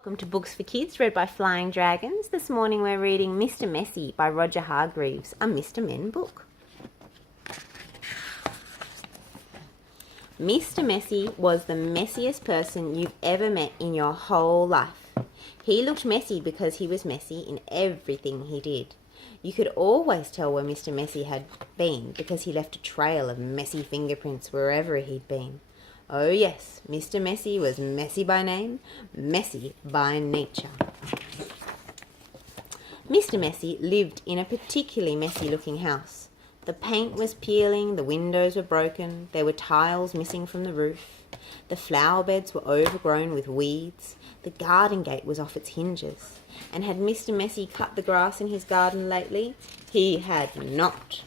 Welcome to Books for Kids, read by Flying Dragons. This morning we're reading Mr. Messy by Roger Hargreaves, a Mr. Men book. Mr. Messy was the messiest person you've ever met in your whole life. He looked messy because he was messy in everything he did. You could always tell where Mr. Messy had been because he left a trail of messy fingerprints wherever he'd been. Oh yes, Mr. Messy was messy by name, messy by nature. Mr. Messy lived in a particularly messy-looking house. The paint was peeling, the windows were broken, there were tiles missing from the roof, the flower beds were overgrown with weeds, the garden gate was off its hinges. And had Mr. Messy cut the grass in his garden lately? He had not.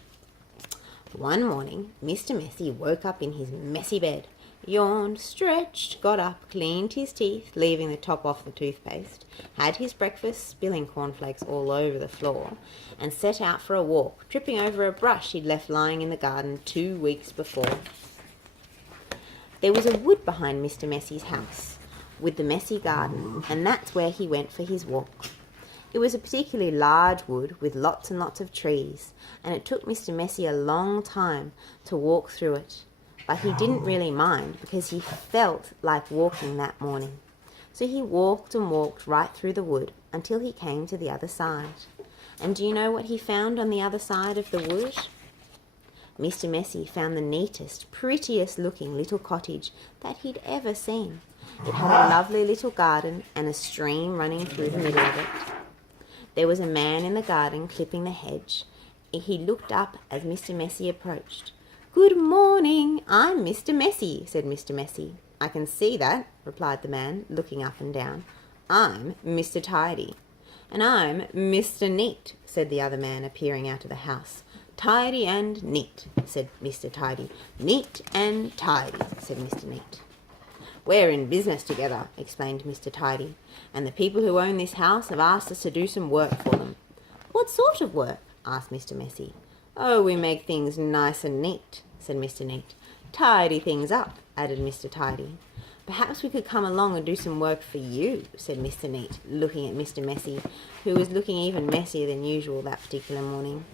One morning, Mr. Messy woke up in his messy bed, yawned, stretched, got up, cleaned his teeth, leaving the top off the toothpaste, had his breakfast, spilling cornflakes all over the floor, and set out for a walk, tripping over a brush he'd left lying in the garden 2 weeks before. There was a wood behind Mr. Messy's house, with the messy garden, and that's where he went for his walk. It was a particularly large wood with lots and lots of trees, and it took Mr. Messy a long time to walk through it. But he didn't really mind because he felt like walking that morning. So he walked and walked right through the wood until he came to the other side. And do you know what he found on the other side of the wood? Mr. Messy found the neatest, prettiest looking little cottage that he'd ever seen. It had a lovely little garden and a stream running through the middle of it. There was a man in the garden clipping the hedge. He looked up as Mr. Messy approached. "Good morning, I'm Mr. Messy," said Mr. Messy. "I can see that," replied the man, looking up and down. "I'm Mr. Tidy." "And I'm Mr. Neat," said the other man, appearing out of the house. "Tidy and neat," said Mr. Tidy. "Neat and tidy," said Mr. Neat. "We're in business together," explained Mr. Tidy, "and the people who own this house have asked us to do some work for them." "What sort of work?" asked Mr. Messy. "Oh, we make things nice and neat," said Mr. Neat. "Tidy things up," added Mr. Tidy. "Perhaps we could come along and do some work for you," said Mr. Neat, looking at Mr. Messy, who was looking even messier than usual that particular morning.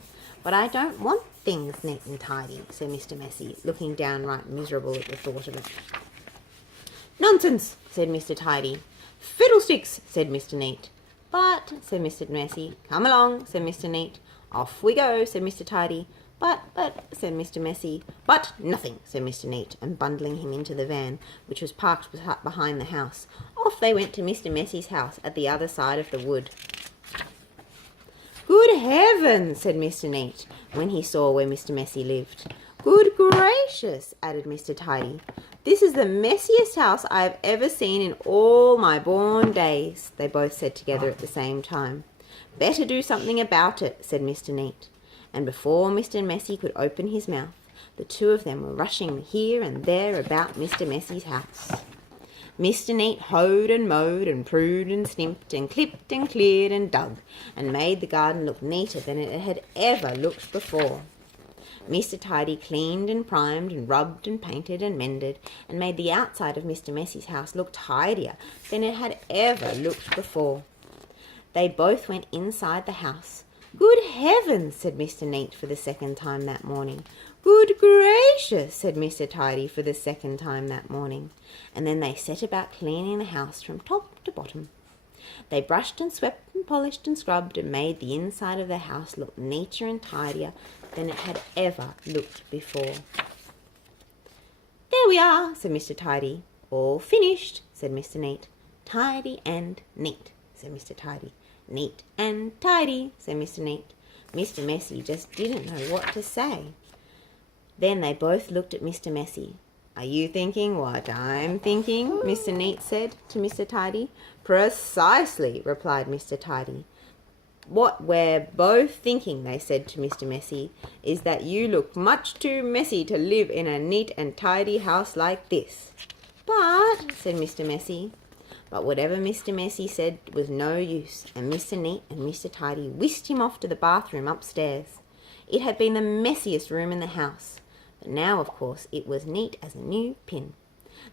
"But I don't want things neat and tidy," said Mr. Messy, looking downright miserable at the thought of it. "Nonsense," said Mr. Tidy. "Fiddlesticks," said Mr. Neat. "But," said Mr. Messy. "Come along," said Mr. Neat. "Off we go," said Mr. Tidy. But, said Mr. Messy. "But nothing," said Mr. Neat, and bundling him into the van, which was parked behind the house, off they went to Mr. Messy's house at the other side of the wood. "Good heavens," said Mr. Neat, when he saw where Mr. Messy lived. "Good gracious," added Mr. Tidy. "This is the messiest house I have ever seen in all my born days," they both said together at the same time. "Better do something about it," said Mr. Neat. And before Mr. Messy could open his mouth, the two of them were rushing here and there about Mr. Messy's house. Mr. Neat hoed and mowed and pruned and snipped and clipped and cleared and dug and made the garden look neater than it had ever looked before. Mr. Tidy cleaned and primed and rubbed and painted and mended and made the outside of Mr. Messy's house look tidier than it had ever looked before. They both went inside the house. "Good heavens," said Mr. Neat for the second time that morning. "Good gracious," said Mr. Tidy for the second time that morning. And then they set about cleaning the house from top to bottom. They brushed and swept and polished and scrubbed and made the inside of the house look neater and tidier than it had ever looked before. "There we are," said Mr. Tidy. "All finished," said Mr. Neat. "Tidy and neat," said Mr. Tidy. "Neat and tidy," said Mr. Neat. Mr. Messy just didn't know what to say. Then they both looked at Mr. Messy. "Are you thinking what I'm thinking?" Mr. Neat said to Mr. Tidy. "Precisely," replied Mr. Tidy. "What we're both thinking," they said to Mr. Messy, "is that you look much too messy to live in a neat and tidy house like this." "But," said Mr. Messy. But whatever Mr. Messy said was no use, and Mr. Neat and Mr. Tidy whisked him off to the bathroom upstairs. It had been the messiest room in the house, but now, of course, it was neat as a new pin.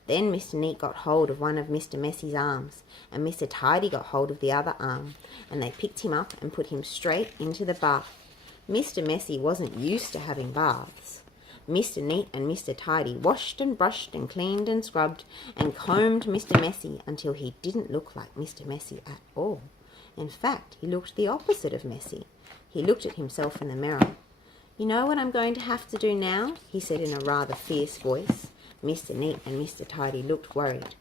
Then Mr. Neat got hold of one of Mr. Messy's arms, and Mr. Tidy got hold of the other arm, and they picked him up and put him straight into the bath. Mr. Messy wasn't used to having baths. Mr. Neat and Mr. Tidy washed and brushed and cleaned and scrubbed and combed Mr. Messy until he didn't look like Mr. Messy at all. In fact, he looked the opposite of messy. He looked at himself in the mirror. "You know what I'm going to have to do now?" he said in a rather fierce voice. Mr. Neat and Mr. Tidy looked worried.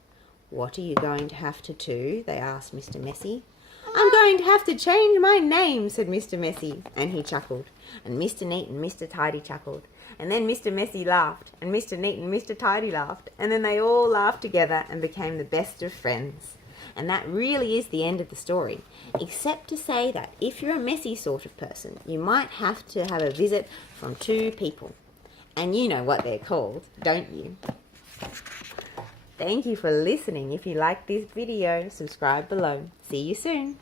"What are you going to have to do?" they asked Mr. Messy. "I'm going to have to change my name," said Mr. Messy, and he chuckled. And Mr. Neat and Mr. Tidy chuckled. And then Mr. Messy laughed, and Mr. Neat and Mr. Tidy laughed, and then they all laughed together and became the best of friends. And that really is the end of the story, except to say that if you're a messy sort of person, you might have to have a visit from two people. And you know what they're called, don't you? Thank you for listening. If you like this video, subscribe below. See you soon.